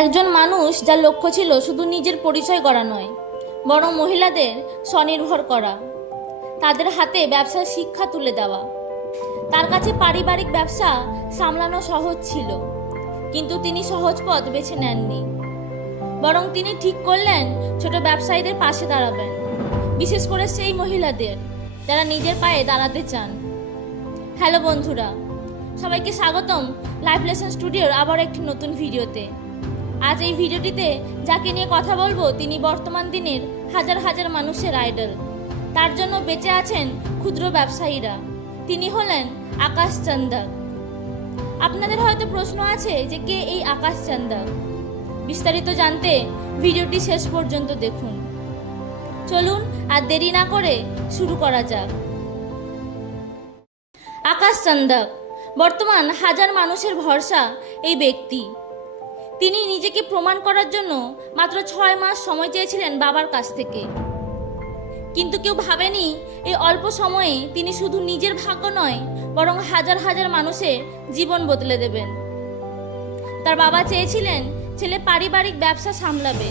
একজন মানুষ যার লক্ষ্য ছিল শুধু নিজের পরিচয় করা নয়, বরং মহিলাদের স্বনির্ভর করা, তাদের হাতে ব্যবসার শিক্ষা তুলে দেওয়া। তার কাছে পারিবারিক ব্যবসা সামলানো সহজ ছিল, কিন্তু তিনি সহজ পথ বেছে নেননি। বরং তিনি ঠিক করলেন, ছোট ব্যবসায়ীদের পাশে দাঁড়াবেন, বিশেষ করে সেই মহিলাদের যারা নিজের পায়ে দাঁড়াতে চান। হ্যালো বন্ধুরা, সবাইকে স্বাগতম লাইফ লেসন স্টুডিওর আবার একটি নতুন ভিডিওতে। আজ এই ভিডিওটিতে যাকে নিয়ে কথা বলব, তিনি বর্তমান দিনের হাজার হাজার মানুষের আইডল। তার জন্য বেঁচে আছেন ক্ষুদ্র ব্যবসায়ীরা। তিনি হলেন আকাশ চন্দাক আপনাদের হয়তো প্রশ্ন আছে যে কে এই আকাশ চন্দাক বিস্তারিত জানতে ভিডিওটি শেষ পর্যন্ত দেখুন। চলুন আর দেরি না করে শুরু করা যাক। আকাশ চন্দাক বর্তমান হাজার মানুষের ভরসা এই ব্যক্তি। তিনি নিজেকে প্রমাণ করার জন্য মাত্র ছয় মাস সময় চেয়েছিলেন বাবার কাছ থেকে। কিন্তু কেউ ভাবেনি এই অল্প সময়ে তিনি শুধু নিজের ভাগ্য নয়, বরং হাজার হাজার মানুষের জীবন বদলে দেবেন। তার বাবা চেয়েছিলেন ছেলে পারিবারিক ব্যবসা সামলাবে।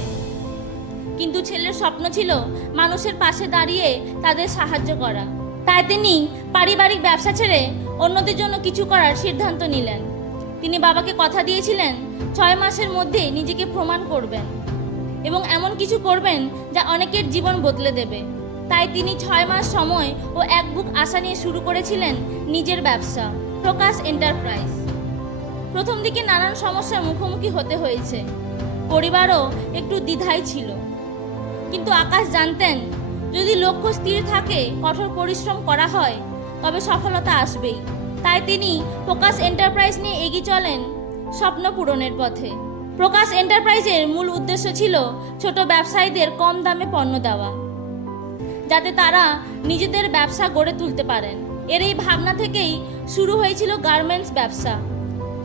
কিন্তু ছেলের স্বপ্ন ছিল মানুষের পাশে দাঁড়িয়ে তাদের সাহায্য করা। তাই তিনি পারিবারিক ব্যবসা ছেড়ে অন্যদের জন্য কিছু করার সিদ্ধান্ত নিলেন। তিনি বাবাকে কথা দিয়েছিলেন, ছয় মাসের মধ্যে নিজেকে প্রমাণ করবেন এবং এমন কিছু করবেন যা অনেকের জীবন বদলে দেবে। তাই তিনি ছয় মাস সময় ও এক বুক আশা নিয়ে শুরু করেছিলেন নিজের ব্যবসা, প্রকাশ এন্টারপ্রাইজ। প্রথম দিকে নানান সমস্যার মুখোমুখি হতে হয়েছে। পরিবারও একটু দ্বিধায় ছিল। কিন্তু আকাশ জানতেন, যদি লক্ষ্য স্থির থাকে, কঠোর পরিশ্রম করা হয়, তবে সফলতা আসবেই। তাই তিনি প্রকাশ এন্টারপ্রাইজ নিয়ে এগিয়ে চলেন স্বপ্ন পূরণের পথে। প্রকাশ এন্টারপ্রাইজের মূল উদ্দেশ্য ছিল ছোট ব্যবসায়ীদের কম দামে পণ্য দেওয়া, যাতে তারা নিজেদের ব্যবসা গড়ে তুলতে পারেন। এর এই ভাবনা থেকেই শুরু হয়েছিল গার্মেন্টস ব্যবসা,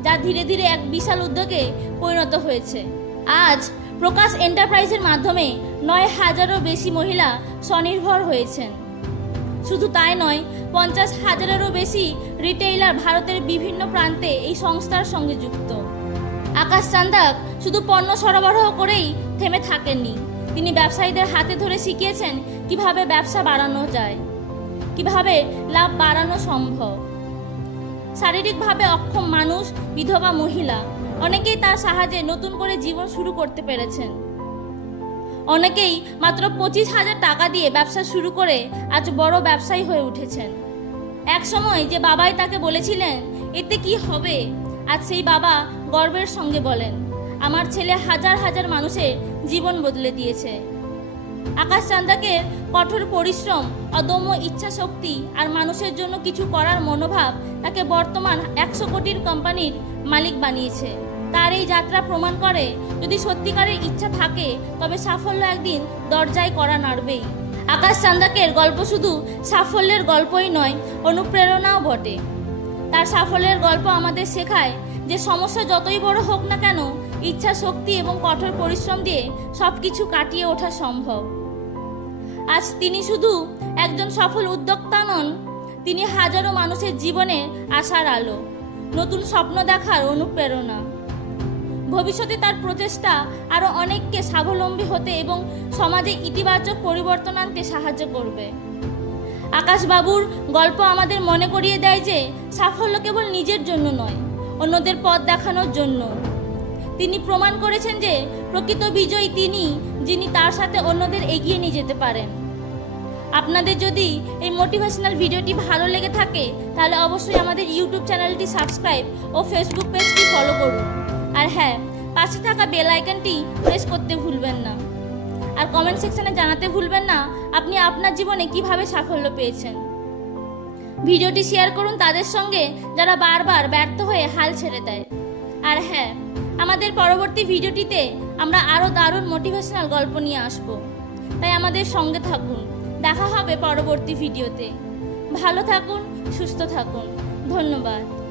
যা ধীরে ধীরে এক বিশাল উদ্যোগে পরিণত হয়েছে। আজ প্রকাশ এন্টারপ্রাইজের মাধ্যমে নয় হাজারও বেশি মহিলা স্বনির্ভর হয়েছেন। শুধু তাই নয়, পঞ্চাশ হাজারেরও বেশি রিটেইলার ভারতের বিভিন্ন প্রান্তে এই সংস্থার সঙ্গে যুক্ত। আকাশ চান্দাক শুধু পণ্য সরবরাহ করেই থেমে থাকেননি। তিনি ব্যবসায়ীদের হাতে ধরে শিখিয়েছেন কীভাবে ব্যবসা বাড়ানো যায়, কীভাবে লাভ বাড়ানো সম্ভব। শারীরিকভাবে অক্ষম মানুষ, বিধবা মহিলা, অনেকেই তার সাহায্যে নতুন করে জীবন শুরু করতে পেরেছেন। অনেকেই মাত্র পঁচিশ হাজার টাকা দিয়ে ব্যবসা শুরু করে আজ বড় ব্যবসায়ী হয়ে উঠেছেন। এক সময় যে বাবাই তাকে বলেছিলেন, এতে কি হবে? আজ সেই বাবা গর্বের সঙ্গে বলেন, আমার ছেলে হাজার হাজার মানুষের জীবন বদলে দিয়েছে। আকাশ চান্দাকের কঠোর পরিশ্রম, অদম্য ইচ্ছা শক্তি আর মানুষের জন্য কিছু করার মনোভাব তাকে বর্তমান একশো কোটির কোম্পানির মালিক বানিয়েছে। তার এই যাত্রা প্রমাণ করে, যদি সত্যিকারের ইচ্ছা থাকে, তবে সাফল্য একদিন দরজায় করা নাড়বেই। আকাশ চান্দাকের গল্প শুধু সাফল্যের গল্পই নয়, অনুপ্রেরণাও বটে। তার সাফল্যের গল্প আমাদের শেখায় যে সমস্যা যতই বড় হোক না কেন, ইচ্ছা শক্তি এবং কঠোর পরিশ্রম দিয়ে সব কিছু কাটিয়ে ওঠা সম্ভব। আজ তিনি শুধু একজন সফল উদ্যোক্তা নন, তিনি হাজারো মানুষের জীবনে আশার আলো, নতুন স্বপ্ন দেখার অনুপ্রেরণা। ভবিষ্যতে তার প্রচেষ্টা আরও অনেককে স্বাবলম্বী হতে এবং সমাজে ইতিবাচক পরিবর্তন আনতে সাহায্য করবে। আকাশবাবুর গল্প আমাদের মনে করিয়ে দেয় যে, সাফল্য কেবল নিজের জন্য নয়, অন্যদের পথ দেখানোর জন্য। তিনি প্রমাণ করেছেন যে, প্রকৃত বিজয়ী তিনি, যিনি তার সাথে অন্যদের এগিয়ে নিয়ে যেতে পারেন। আপনাদের যদি এই মোটিভেশনাল ভিডিওটি ভালো লেগে থাকে, তাহলে অবশ্যই আমাদের ইউটিউব চ্যানেলটি সাবস্ক্রাইব ও ফেসবুক পেজটি ফলো করুন। আর হ্যাঁ পাশে থাকা বেল আইকনটি প্রেস করতে ভুলবেন না। আর কমেন্ট সেকশনে জানাতে ভুলবেন না, আপনি আপনার জীবনে কীভাবে সাফল্য পেয়েছেন। ভিডিওটি শেয়ার করুন তাদের সঙ্গে, যারা বারবার ব্যর্থ হয়ে হাল ছেড়ে দেয়। আর হ্যাঁ আমাদের পরবর্তী ভিডিওটিতে আমরা আরও দারুণ মোটিভেশনাল গল্প নিয়ে আসব। তাই আমাদের সঙ্গে থাকুন। দেখা হবে পরবর্তী ভিডিওতে। ভালো থাকুন, সুস্থ থাকুন। ধন্যবাদ।